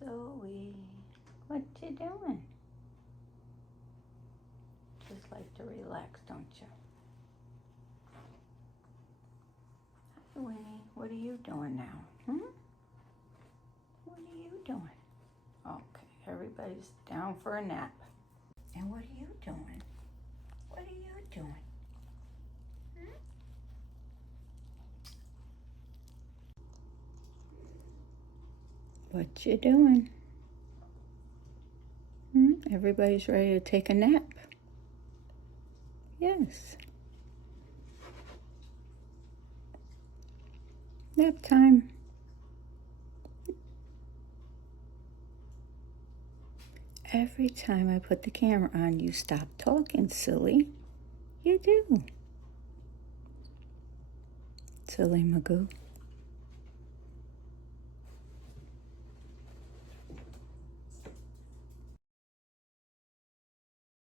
Zoe, what you doing? Just like to relax, don't you? Hi, Winnie. What are you doing now? What are you doing? Okay, everybody's down for a nap. And what are you doing? What are you doing? What you doing? Everybody's ready to take a nap. Yes. Nap time. Every time I put the camera on, you stop talking, silly. You do. Silly Magoo.